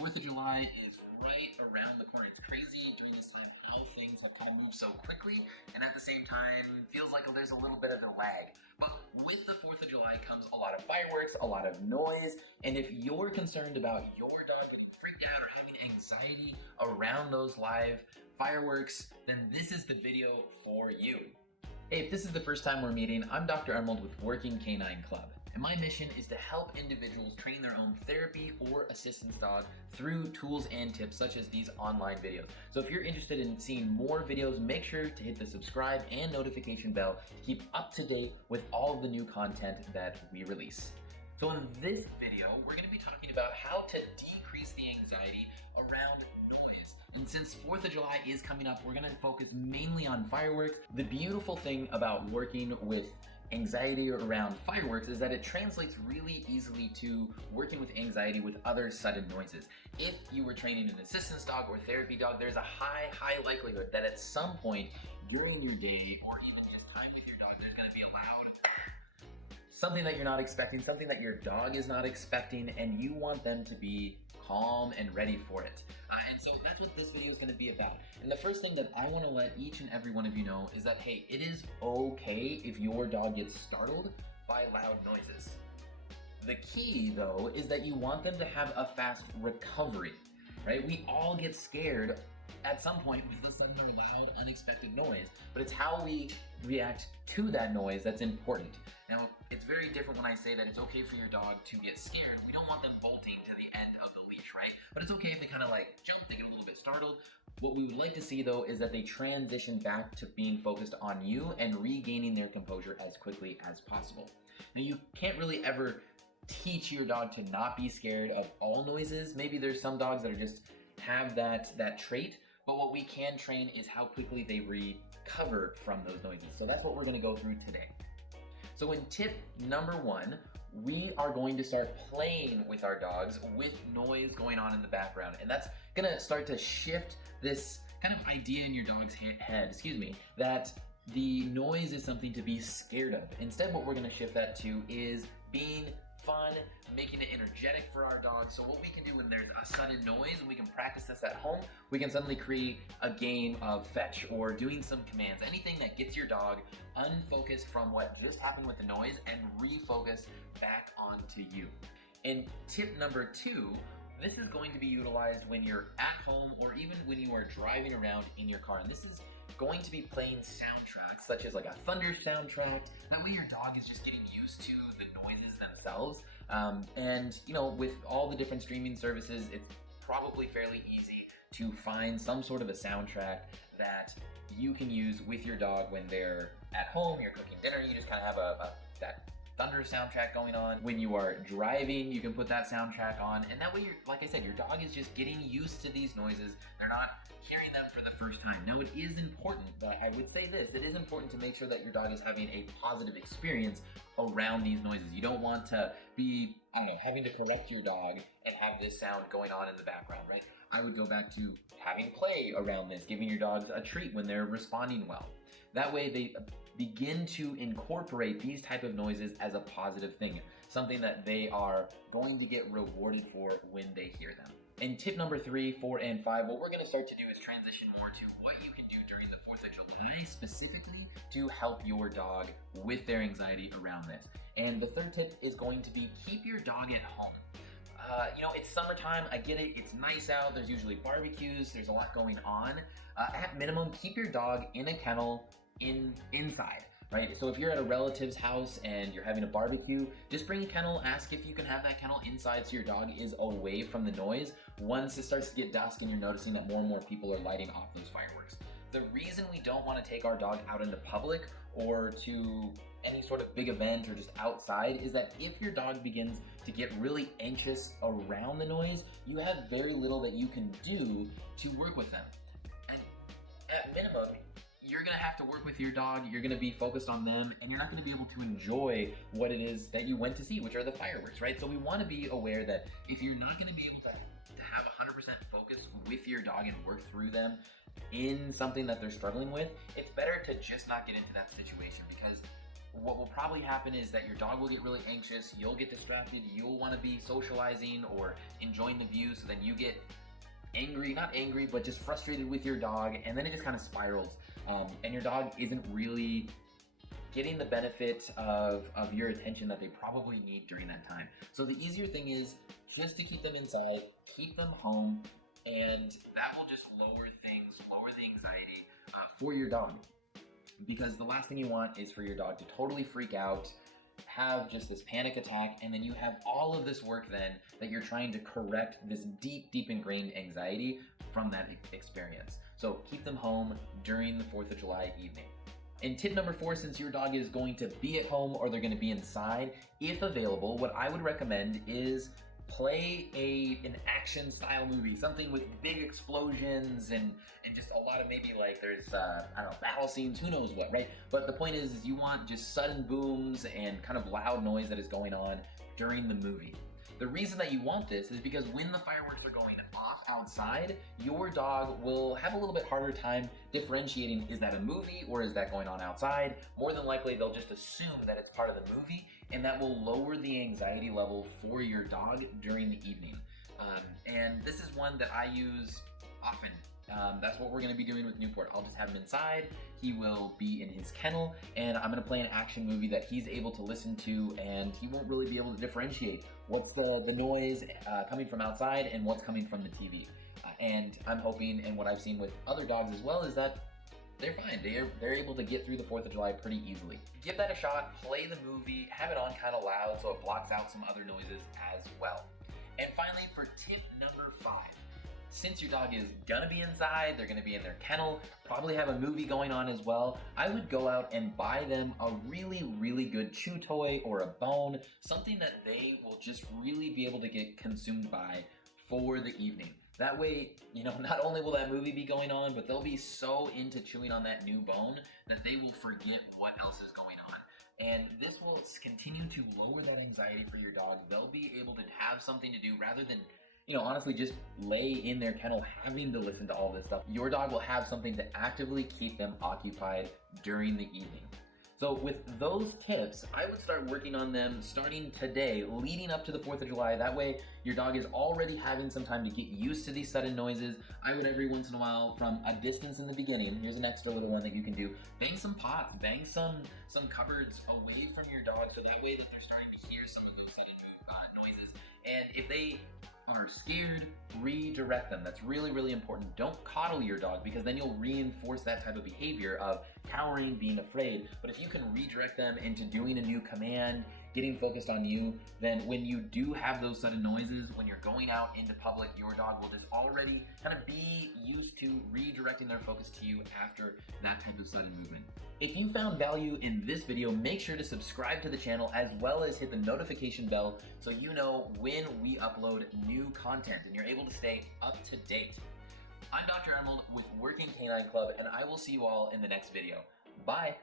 4th of July is right around the corner. It's crazy during this time how things have kind of moved so quickly, and at the same time feels like there's a little bit of a lag. But with the 4th of July comes a lot of fireworks, a lot of noise, and if you're concerned about your dog getting freaked out or having anxiety around those live fireworks, then this is the video for you. Hey, if this is the first time we're meeting, I'm Dr. Emerald with Working Canine Club, and my mission is to help individuals train their own therapy or assistance dog through tools and tips such as these online videos. So if you're interested in seeing more videos, make sure to hit the subscribe and notification bell to keep up to date with all of the new content that we release. So in this video, we're going to be talking about how to decrease the anxiety around noise. And since 4th of July is coming up, we're going to focus mainly on fireworks. The beautiful thing about working with anxiety around fireworks is that it translates really easily to working with anxiety with other sudden noises. If you were training an assistance dog or therapy dog, there's a high likelihood that at some point during your day or even just time with your dog, there's going to be a loud something that you're not expecting, something that your dog is not expecting, and you want them to be calm and ready for it. And so that's what this video is going to be about. And the first thing that I want to let each and every one of you know is that, hey, it is okay if your dog gets startled by loud noises. The key, though, is that you want them to have a fast recovery, right? We all get scared at some point with the sudden or loud, unexpected noise, but it's how we react to that noise that's important. Now, it's very different when I say that it's okay for your dog to get scared. We don't want them bolting to the end of the leash, right? But it's okay if they kind of like jump, they get a little bit startled. What we would like to see though is that they transition back to being focused on you and regaining their composure as quickly as possible. Now, you can't really ever teach your dog to not be scared of all noises. Maybe there's some dogs that are just have that trait, but what we can train is how quickly they recover from those noises. So that's what we're going to go through today. So in tip number 1, we are going to start playing with our dogs with noise going on in the background. And that's going to start to shift this kind of idea in your dog's head, that the noise is something to be scared of. Instead, what we're going to shift that to is being fun, making it energetic for our dogs. So what we can do when there's a sudden noise, and we can practice this at home, we can suddenly create a game of fetch or doing some commands, anything that gets your dog unfocused from what just happened with the noise and refocus back onto you. And tip number 2, this is going to be utilized when you're at home or even when you are driving around in your car. And this is going to be playing soundtracks such as like a thunder soundtrack. That way your dog is just getting used to the noises themselves. And you know, with all the different streaming services, it's probably fairly easy to find some sort of a soundtrack that you can use with your dog when they're at home, you're cooking dinner, you just kind of have that thunder soundtrack going on. When you are driving, you can put that soundtrack on, and that way, like I said, your dog is just getting used to these noises. They're not hearing them for the first time. Now, it is important that I would say this, it is important to make sure that your dog is having a positive experience around these noises. You don't want to be, having to correct your dog and have this sound going on in the background, right? I would go back to having play around this, giving your dogs a treat when they're responding well. That way they begin to incorporate these type of noises as a positive thing, something that they are going to get rewarded for when they hear them. And tip number 3, 4, and 5, what we're going to start to do is transition more to what you can do during the 4th of July specifically to help your dog with their anxiety around this. And the third tip is going to be keep your dog at home. It's summertime, I get it, it's nice out, there's usually barbecues, there's a lot going on. At minimum, keep your dog in a kennel inside, right? So if you're at a relative's house and you're having a barbecue, just bring a kennel, ask if you can have that kennel inside so your dog is away from the noise. Once it starts to get dusk and you're noticing that more and more people are lighting off those fireworks. The reason we don't want to take our dog out into public or to any sort of big event or just outside is that if your dog begins to get really anxious around the noise, you have very little that you can do to work with them. And at minimum, you're gonna have to work with your dog, you're gonna be focused on them, and you're not gonna be able to enjoy what it is that you went to see, which are the fireworks, right? So we wanna be aware that if you're not gonna be able to have 100% focus with your dog and work through them in something that they're struggling with, it's better to just not get into that situation, because what will probably happen is that your dog will get really anxious, you'll get distracted, you'll want to be socializing or enjoying the view, so then you get angry, not angry, but just frustrated with your dog, and then it just kind of spirals. And your dog isn't really getting the benefit of your attention that they probably need during that time. So the easier thing is just to keep them inside, keep them home, and that will just lower things, lower the anxiety for your dog. Because the last thing you want is for your dog to totally freak out, have just this panic attack, and then you have all of this work then that you're trying to correct this deep, deep ingrained anxiety from that experience. So keep them home during the 4th of July evening. And tip number 4, since your dog is going to be at home or they're going to be inside, if available, what I would recommend is play an action style movie, something with big explosions and just a lot of maybe like there's I don't know, battle scenes, who knows what, right? But the point is you want just sudden booms and kind of loud noise that is going on during the movie. The reason that you want this is because when the fireworks are going off outside, your dog will have a little bit harder time differentiating, is that a movie or is that going on outside? More than likely, they'll just assume that it's part of the movie, and that will lower the anxiety level for your dog during the evening. And this is one that I use often. That's what we're gonna be doing with Newport. I'll just have him inside, he will be in his kennel, and I'm gonna play an action movie that he's able to listen to, and he won't really be able to differentiate what's the noise coming from outside and what's coming from the TV. And I'm hoping, and what I've seen with other dogs as well, is that they're fine. They're able to get through the 4th of July pretty easily. Give that a shot, play the movie, have it on kind of loud so it blocks out some other noises as well. And finally, for tip number 5, since your dog is gonna be inside, they're gonna be in their kennel, probably have a movie going on as well, I would go out and buy them a really, really good chew toy or a bone, something that they will just really be able to get consumed by for the evening. That way, you know, not only will that movie be going on, but they'll be so into chewing on that new bone that they will forget what else is going on. And this will continue to lower that anxiety for your dog. They'll be able to have something to do rather than, you know, honestly just lay in their kennel having to listen to all this stuff. Your dog will have something to actively keep them occupied during the evening. So with those tips, I would start working on them starting today, leading up to the 4th of July. That way, your dog is already having some time to get used to these sudden noises. I would every once in a while, from a distance in the beginning, here's an extra little one that you can do, bang some pots, bang some cupboards away from your dog, so that way that they're starting to hear some of those sudden noises. And if they are scared, redirect them. That's really, really important. Don't coddle your dog, because then you'll reinforce that type of behavior of cowering, being afraid. But if you can redirect them into doing a new command, getting focused on you, then when you do have those sudden noises, when you're going out into public, your dog will just already kind of be used to redirecting their focus to you after that type of sudden movement. If you found value in this video, make sure to subscribe to the channel as well as hit the notification bell so you know when we upload new content and you're able to stay up to date. I'm Dr. Emerald with Working Canine Club, and I will see you all in the next video. Bye.